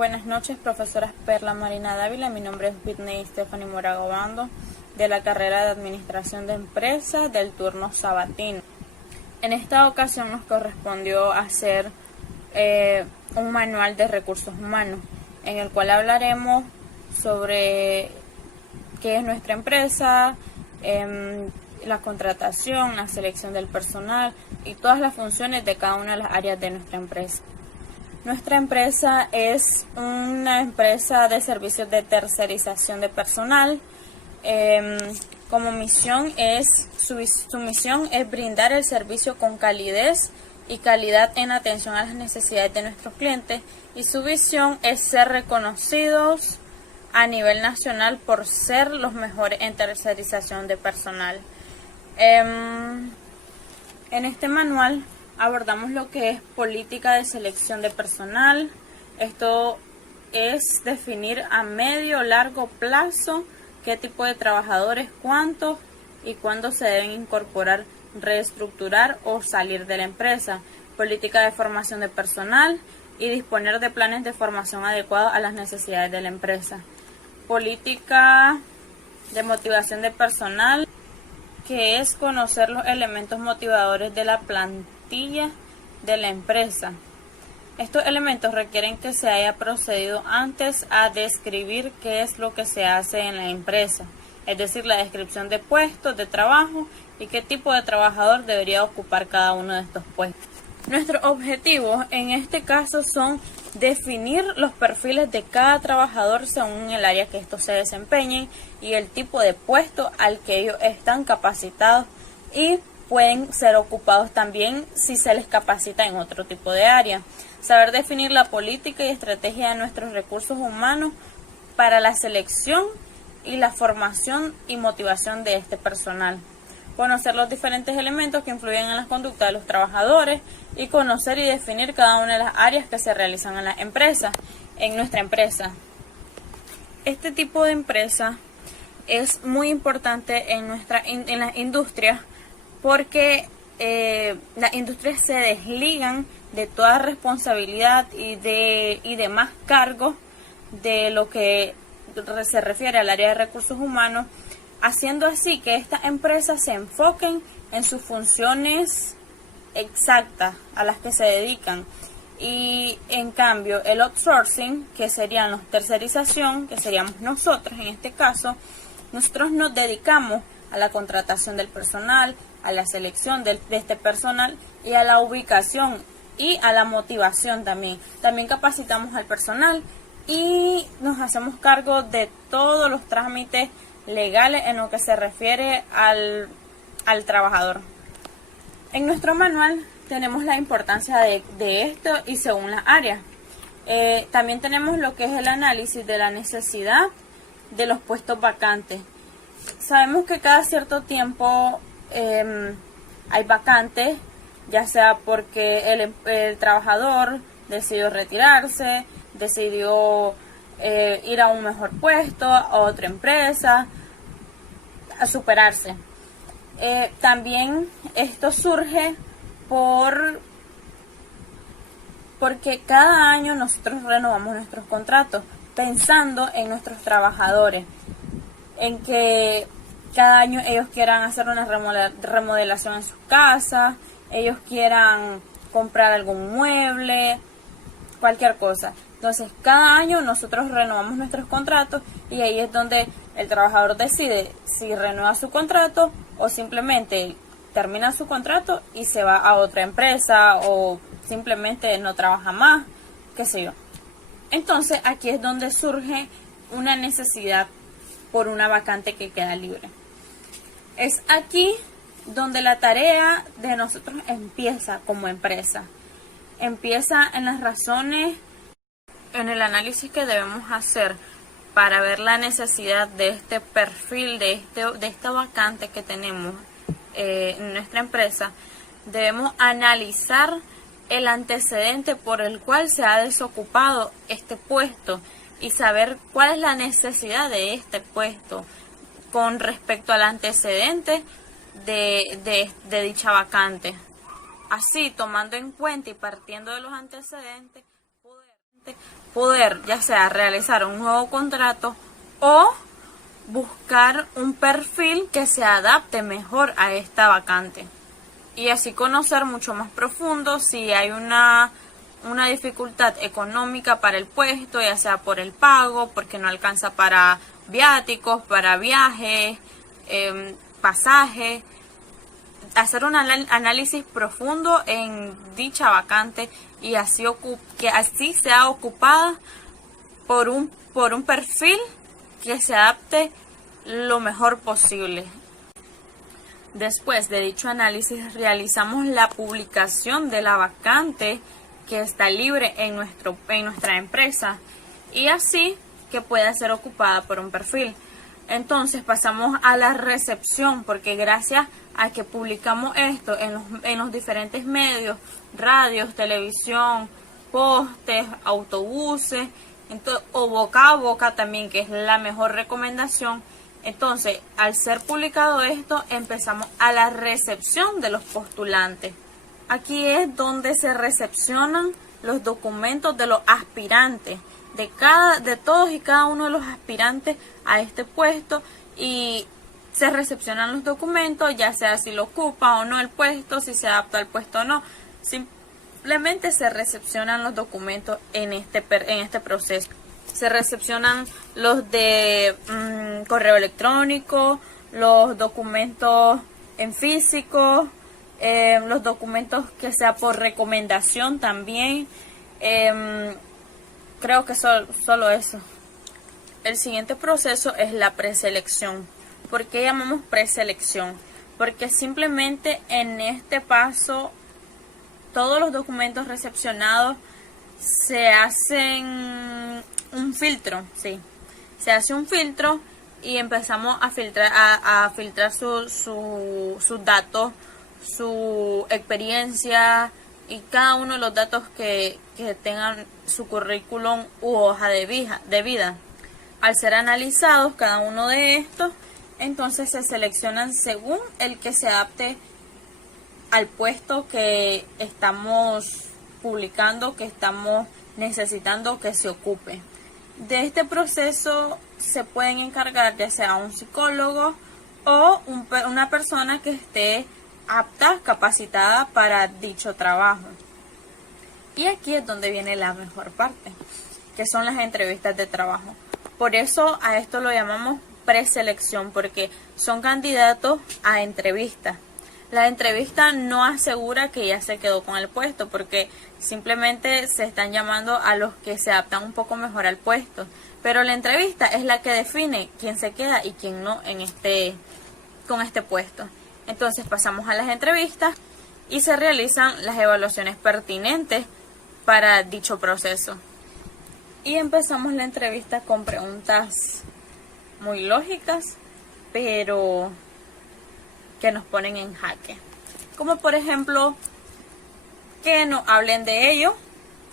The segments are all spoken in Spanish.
Buenas noches, profesora Perla Marina Dávila. Mi nombre es Whitney Stephanie Moraga Obando, de la carrera de Administración de Empresas del turno sabatino. En esta ocasión nos correspondió hacer un manual de recursos humanos, en el cual hablaremos sobre qué es nuestra empresa, la contratación, la selección del personal y todas las funciones de cada una de las áreas de nuestra empresa. Nuestra empresa es una empresa de servicios de tercerización de personal. Como misión su misión es brindar el servicio con calidez y calidad en atención a las necesidades de nuestros clientes, y su visión es ser reconocidos a nivel nacional por ser los mejores en tercerización de personal. En este manual abordamos lo que es política de selección de personal. Esto es definir a medio o largo plazo qué tipo de trabajadores, cuántos y cuándo se deben incorporar, reestructurar o salir de la empresa. Política de formación de personal y disponer de planes de formación adecuados a las necesidades de la empresa. Política de motivación de personal, que es conocer los elementos motivadores de la plantilla de la empresa. Estos elementos requieren que se haya procedido antes a describir qué es lo que se hace en la empresa, es decir, la descripción de puestos de trabajo y qué tipo de trabajador debería ocupar cada uno de estos puestos. Nuestros objetivos en este caso son definir los perfiles de cada trabajador según el área que estos se desempeñen y el tipo de puesto al que ellos están capacitados, y pueden ser ocupados también si se les capacita en otro tipo de área. Saber definir la política y estrategia de nuestros recursos humanos para la selección y la formación y motivación de este personal. Conocer los diferentes elementos que influyen en las conductas de los trabajadores y conocer y definir cada una de las áreas que se realizan en la empresa, en nuestra empresa. Este tipo de empresa es muy importante en las industrias, porque las industrias se desligan de toda responsabilidad y de más cargos de lo que se refiere al área de recursos humanos, haciendo así que estas empresas se enfoquen en sus funciones exactas a las que se dedican. Y en cambio el outsourcing, que serían los tercerización, que seríamos nosotros en este caso, nosotros nos dedicamos a la contratación del personal, a la selección de este personal y a la ubicación y a la motivación también. También capacitamos al personal y nos hacemos cargo de todos los trámites legales en lo que se refiere al trabajador. En nuestro manual tenemos la importancia de esto y según las áreas. También tenemos lo que es el análisis de la necesidad de los puestos vacantes. Sabemos que cada cierto tiempo hay vacantes, ya sea porque el trabajador decidió retirarse, decidió ir a un mejor puesto, a otra empresa, a superarse. También esto surge porque cada año nosotros renovamos nuestros contratos pensando en nuestros trabajadores, en que cada año ellos quieran hacer una remodelación en sus casas, ellos quieran comprar algún mueble, cualquier cosa. Entonces, cada año nosotros renovamos nuestros contratos y ahí es donde el trabajador decide si renueva su contrato o simplemente termina su contrato y se va a otra empresa o simplemente no trabaja más, qué sé yo. Entonces, aquí es donde surge una necesidad por una vacante que queda libre. Es aquí donde la tarea de nosotros empieza como empresa. Empieza en las razones, en el análisis que debemos hacer para ver la necesidad de este perfil, de esta vacante que tenemos en nuestra empresa. Debemos analizar el antecedente por el cual se ha desocupado este puesto y saber cuál es la necesidad de este puesto con respecto al antecedente de dicha vacante. Así, tomando en cuenta y partiendo de los antecedentes, poder vacante, poder ya sea realizar un nuevo contrato o buscar un perfil que se adapte mejor a esta vacante. Y así conocer mucho más profundo si hay una dificultad económica para el puesto, ya sea por el pago, porque no alcanza para viáticos, para viajes, pasajes. Hacer un análisis profundo en dicha vacante y que así sea ocupada por un perfil que se adapte lo mejor posible. Después de dicho análisis, realizamos la publicación de la vacante que está libre en nuestra empresa y así que pueda ser ocupada por un perfil. Entonces pasamos a la recepción, porque gracias a que publicamos esto en los diferentes medios, radios, televisión, postes, autobuses, o boca a boca también, que es la mejor recomendación. Entonces, al ser publicado esto, empezamos a la recepción de los postulantes. Aquí es donde se recepcionan los documentos de los aspirantes, de todos y cada uno de los aspirantes a este puesto, y se recepcionan los documentos, ya sea si lo ocupa o no el puesto, si se adapta al puesto o no. Simplemente se recepcionan los documentos en este proceso. Se recepcionan los de correo electrónico, los documentos en físico, los documentos que sea por recomendación también. Creo que solo eso. El siguiente proceso es la preselección. ¿Por qué llamamos preselección? Porque simplemente en este paso todos los documentos recepcionados se hacen un filtro, sí. Se hace un filtro y empezamos a filtrar sus datos, su experiencia y cada uno de los datos que tengan su currículum u hoja de vida. Al ser analizados cada uno de estos, entonces se seleccionan según el que se adapte al puesto que estamos publicando, que estamos necesitando que se ocupe. De este proceso se pueden encargar ya sea un psicólogo o una persona que esté apta, capacitada para dicho trabajo. Y aquí es donde viene la mejor parte, que son las entrevistas de trabajo. Por eso a esto lo llamamos preselección, porque son candidatos a entrevistas. La entrevista no asegura que ya se quedó con el puesto, porque simplemente se están llamando a los que se adaptan un poco mejor al puesto. Pero la entrevista es la que define quién se queda y quién no con este puesto. Entonces pasamos a las entrevistas y se realizan las evaluaciones pertinentes para dicho proceso. Y empezamos la entrevista con preguntas muy lógicas, pero que nos ponen en jaque. Como por ejemplo, que nos hablen de ellos,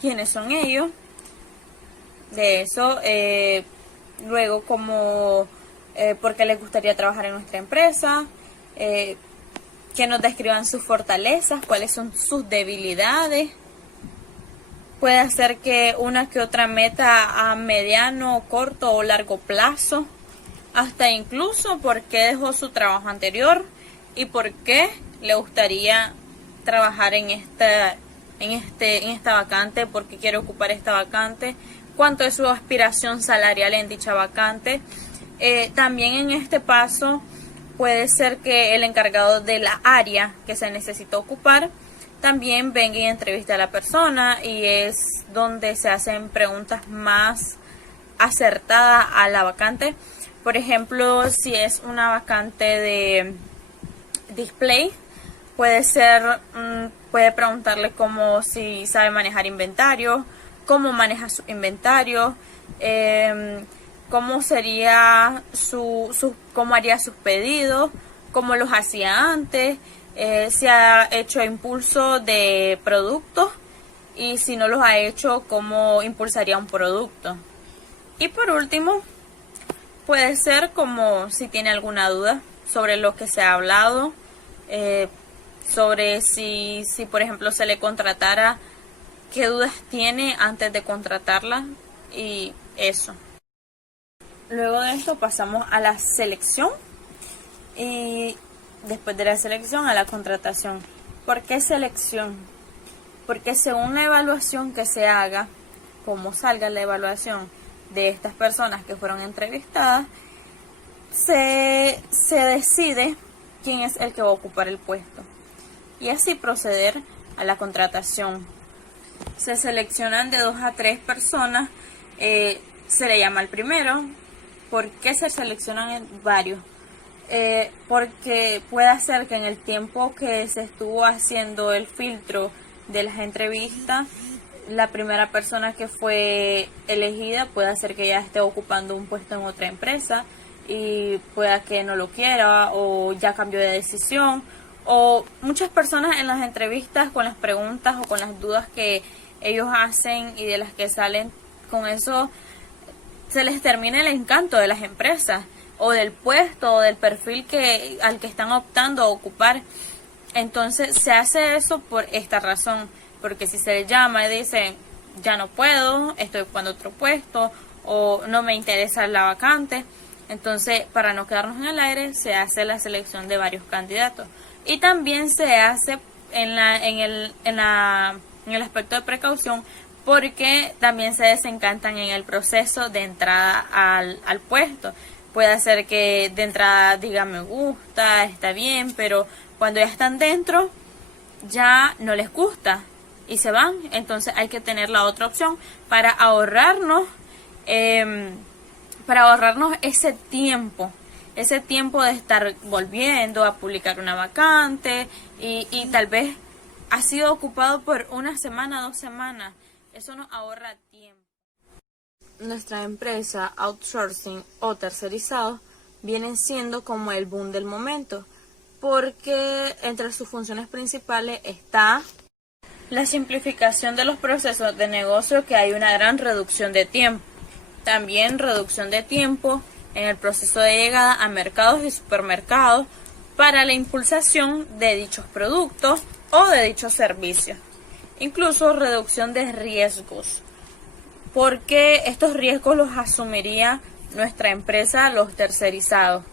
quiénes son ellos, de eso, luego como por qué les gustaría trabajar en nuestra empresa, que nos describan sus fortalezas, cuáles son sus debilidades. Puede ser que una que otra meta a mediano, corto o largo plazo, hasta incluso por qué dejó su trabajo anterior y por qué le gustaría trabajar en esta vacante, por qué quiere ocupar esta vacante, cuánto es su aspiración salarial en dicha vacante. También en este paso puede ser que el encargado de la área que se necesita ocupar también venga y entreviste a la persona, y es donde se hacen preguntas más acertadas a la vacante. Por ejemplo, si es una vacante de display, puede preguntarle como si sabe manejar inventario, cómo maneja su inventario, cómo sería cómo haría sus pedidos, cómo los hacía antes, si ha hecho impulso de productos, y si no los ha hecho, cómo impulsaría un producto. Y por último, puede ser como si tiene alguna duda sobre lo que se ha hablado, sobre si por ejemplo se le contratara, qué dudas tiene antes de contratarla y eso. Luego de esto pasamos a la selección y después de la selección a la contratación. ¿Por qué selección? Porque según la evaluación que se haga, como salga la evaluación de estas personas que fueron entrevistadas, se decide quién es el que va a ocupar el puesto y así proceder a la contratación. Se seleccionan de 2 a 3 personas, se le llama al primero. ¿Por qué se seleccionan varios? Porque puede ser que en el tiempo que se estuvo haciendo el filtro de las entrevistas, la primera persona que fue elegida puede ser que ya esté ocupando un puesto en otra empresa y pueda que no lo quiera o ya cambió de decisión, o muchas personas en las entrevistas con las preguntas o con las dudas que ellos hacen y de las que salen, con eso se les termina el encanto de las empresas o del puesto o del perfil al que están optando a ocupar. Entonces se hace eso por esta razón, porque si se les llama y dicen ya no puedo, estoy ocupando otro puesto o no me interesa la vacante, entonces para no quedarnos en el aire se hace la selección de varios candidatos. Y también se hace en el aspecto de precaución, porque también se desencantan en el proceso de entrada al puesto. Puede ser que de entrada digan me gusta, está bien, pero cuando ya están dentro ya no les gusta y se van. Entonces hay que tener la otra opción para ahorrarnos ese tiempo de estar volviendo a publicar una vacante y tal vez ha sido ocupado por 1 semana, 2 semanas. Eso nos ahorra tiempo. Nuestra empresa, outsourcing o tercerizado, vienen siendo como el boom del momento, porque entre sus funciones principales está la simplificación de los procesos de negocio, que hay una gran reducción de tiempo. También reducción de tiempo en el proceso de llegada a mercados y supermercados para la impulsación de dichos productos o de dichos servicios. Incluso reducción de riesgos, porque estos riesgos los asumiría nuestra empresa, los tercerizados.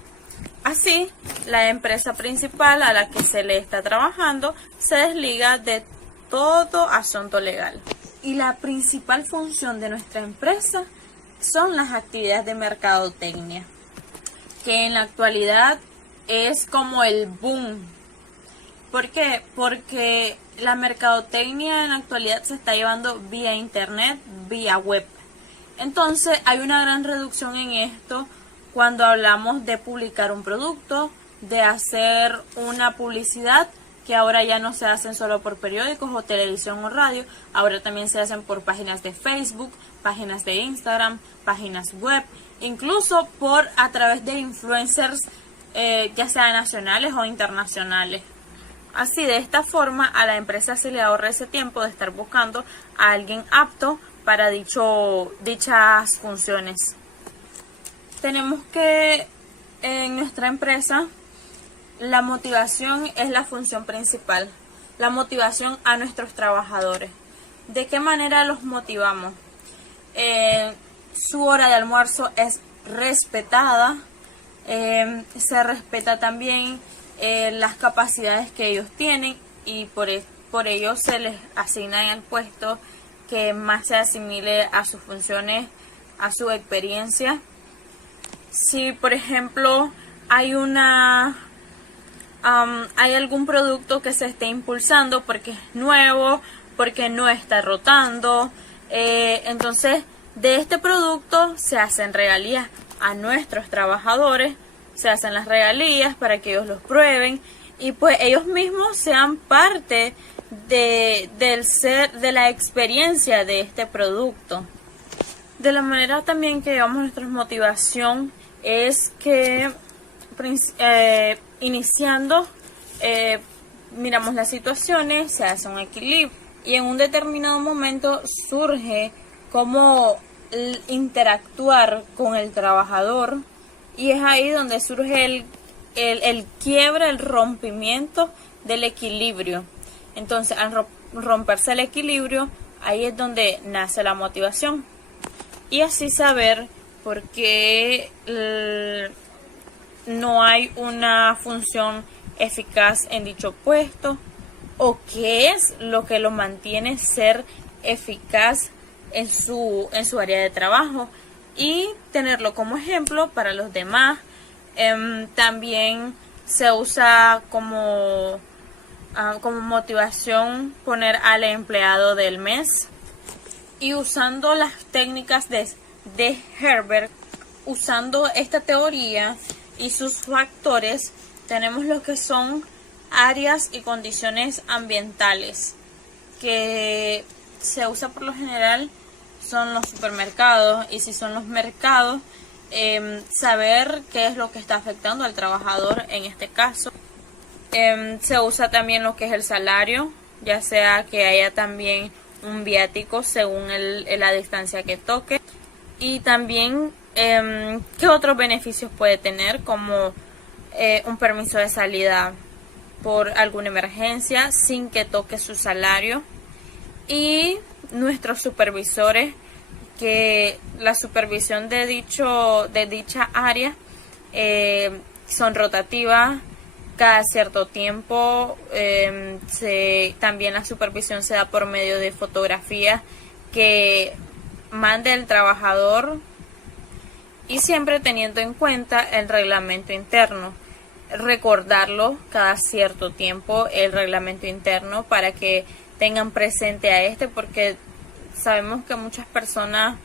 Así, la empresa principal a la que se le está trabajando se desliga de todo asunto legal. Y la principal función de nuestra empresa son las actividades de mercadotecnia, que en la actualidad es como el boom. ¿Por qué? Porque la mercadotecnia en la actualidad se está llevando vía internet, vía web. Entonces hay una gran reducción en esto cuando hablamos de publicar un producto, de hacer una publicidad, que ahora ya no se hacen solo por periódicos o televisión o radio, ahora también se hacen por páginas de Facebook, páginas de Instagram, páginas web, incluso a través de influencers, ya sean nacionales o internacionales. Así, de esta forma, a la empresa se le ahorra ese tiempo de estar buscando a alguien apto para dichas funciones. Tenemos que, en nuestra empresa, la motivación es la función principal. La motivación a nuestros trabajadores. ¿De qué manera los motivamos? Su hora de almuerzo es respetada. Se respeta también las capacidades que ellos tienen y por ello se les asigna en el puesto que más se asimile a sus funciones, a su experiencia. Si por ejemplo hay algún producto que se esté impulsando porque es nuevo, porque no está rotando, entonces de este producto se hacen regalías a nuestros trabajadores, se hacen las regalías para que ellos los prueben y pues ellos mismos sean parte de la experiencia de este producto. De la manera también que llevamos nuestra motivación es que iniciando miramos las situaciones, se hace un equilibrio y en un determinado momento surge cómo interactuar con el trabajador y es ahí donde surge el quiebre, el rompimiento del equilibrio. Entonces, al romperse el equilibrio, Ahí es donde nace la motivación. Y así saber por qué no hay una función eficaz en dicho puesto o qué es lo que lo mantiene ser eficaz en su área de trabajo y tenerlo como ejemplo para los demás. También se usa como motivación poner al empleado del mes, y usando las técnicas de Herbert, usando esta teoría y sus factores, tenemos lo que son áreas y condiciones ambientales que se usa por lo general son los supermercados, y si son los mercados, saber qué es lo que está afectando al trabajador en este caso. Se usa también lo que es el salario, ya sea que haya también un viático según la distancia que toque, y también qué otros beneficios puede tener, como un permiso de salida por alguna emergencia sin que toque su salario, y nuestros supervisores, que la supervisión de dicha área son rotativas cada cierto tiempo. También la supervisión se da por medio de fotografías que mande el trabajador, y siempre teniendo en cuenta el reglamento interno. Recordarlo cada cierto tiempo, el reglamento interno, para que tengan presente a porque sabemos que muchas personas,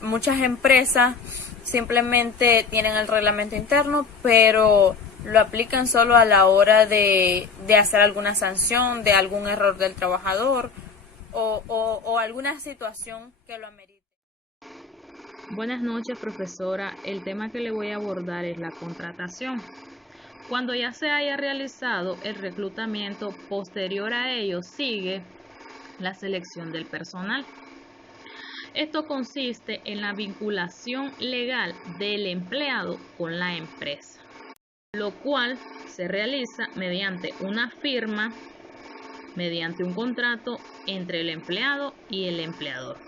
muchas empresas simplemente tienen el reglamento interno, pero lo aplican solo a la hora de hacer alguna sanción de algún error del trabajador o alguna situación que lo amerite. Buenas noches, profesora. El tema que le voy a abordar es la contratación. Cuando ya se haya realizado el reclutamiento, posterior a ello sigue la selección del personal. Esto consiste en la vinculación legal del empleado con la empresa, lo cual se realiza mediante una firma, mediante un contrato entre el empleado y el empleador.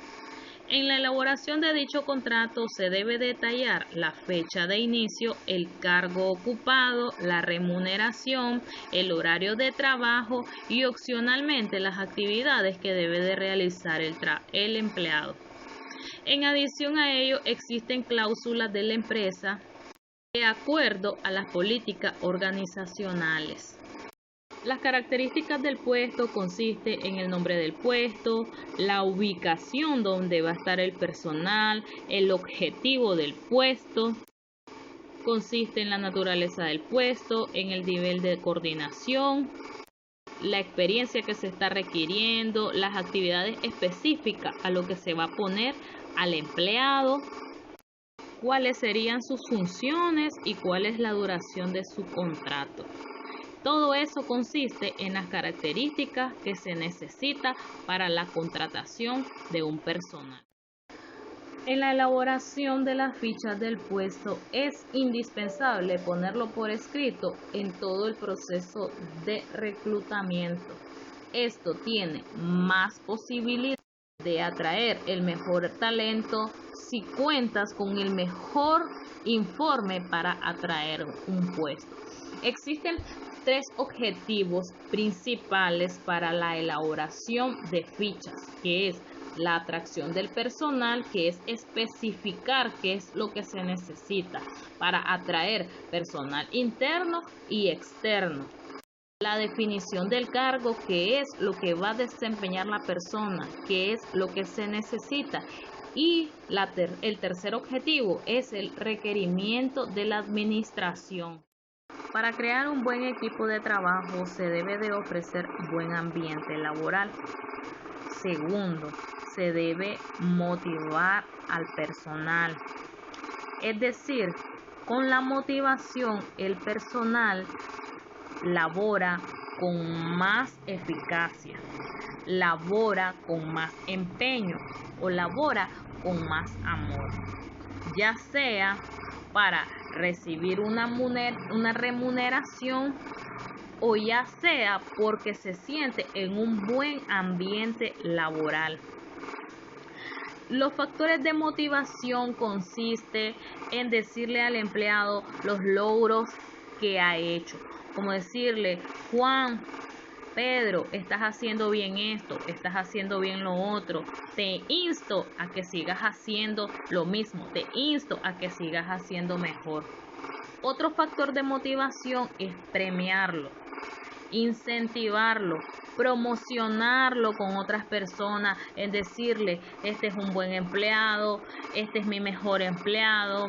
En la elaboración de dicho contrato se debe detallar la fecha de inicio, el cargo ocupado, la remuneración, el horario de trabajo y opcionalmente las actividades que debe de realizar el empleado. En adición a ello, existen cláusulas de la empresa de acuerdo a las políticas organizacionales. Las características del puesto consiste en el nombre del puesto, la ubicación donde va a estar el personal, el objetivo del puesto, consiste en la naturaleza del puesto, en el nivel de coordinación, la experiencia que se está requiriendo, las actividades específicas a lo que se va a poner al empleado, cuáles serían sus funciones y cuál es la duración de su contrato. Todo eso consiste en las características que se necesita para la contratación de un personal. En la elaboración de las fichas del puesto es indispensable ponerlo por escrito en todo el proceso de reclutamiento. Esto tiene más posibilidad de atraer el mejor talento si cuentas con el mejor informe para atraer un puesto. Existen tres objetivos principales para la elaboración de fichas, que es la atracción del personal, que es especificar qué es lo que se necesita para atraer personal interno y externo. La definición del cargo, que es lo que va a desempeñar la persona, qué es lo que se necesita. Y el tercer objetivo es el requerimiento de la administración. Para crear un buen equipo de trabajo se debe de ofrecer buen ambiente laboral. Segundo, se debe motivar al personal. Es decir, con la motivación el personal labora con más eficacia, labora con más empeño o labora con más amor, ya sea para recibir una remuneración o ya sea porque se siente en un buen ambiente laboral. Los factores de motivación consiste en decirle al empleado los logros que ha hecho, como decirle: Juan, Pedro, estás haciendo bien esto, estás haciendo bien lo otro, te insto a que sigas haciendo lo mismo, te insto a que sigas haciendo mejor. Otro factor de motivación es premiarlo, incentivarlo, promocionarlo con otras personas, en decirle: este es un buen empleado, este es mi mejor empleado,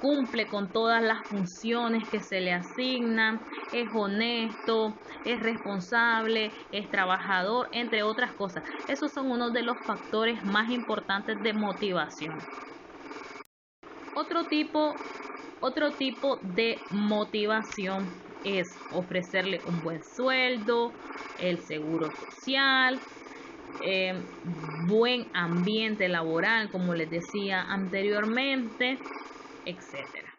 cumple con todas las funciones que se le asignan, es honesto, es responsable, es trabajador, entre otras cosas. Esos son uno de los factores más importantes de motivación. Otro tipo de motivación es ofrecerle un buen sueldo, el seguro social, buen ambiente laboral, como les decía anteriormente, etcétera.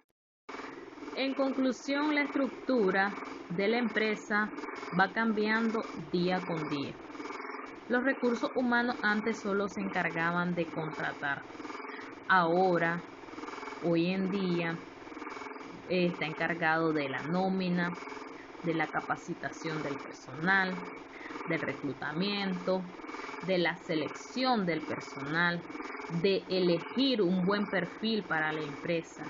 En conclusión, la estructura de la empresa va cambiando día con día. Los recursos humanos antes solo se encargaban de contratar. Ahora, hoy en día, está encargado de la nómina, de la capacitación del personal, del reclutamiento, de la selección del personal, de elegir un buen perfil para la empresa,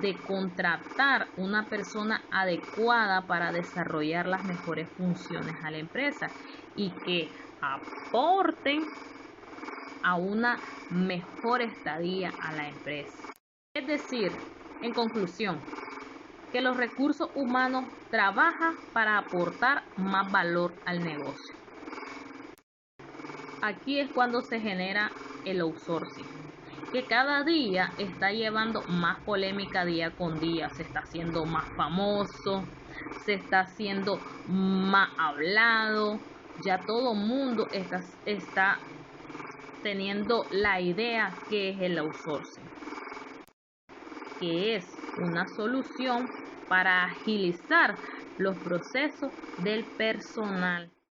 de contratar una persona adecuada para desarrollar las mejores funciones a la empresa y que aporten a una mejor estadía a la empresa. Es decir, en conclusión, que los recursos humanos trabajan para aportar más valor al negocio. Aquí es cuando se genera el outsourcing, que cada día está llevando más polémica día con día, se está haciendo más famoso, se está haciendo más hablado, ya todo mundo está teniendo la idea que es el outsourcing, que es una solución para agilizar los procesos del personal.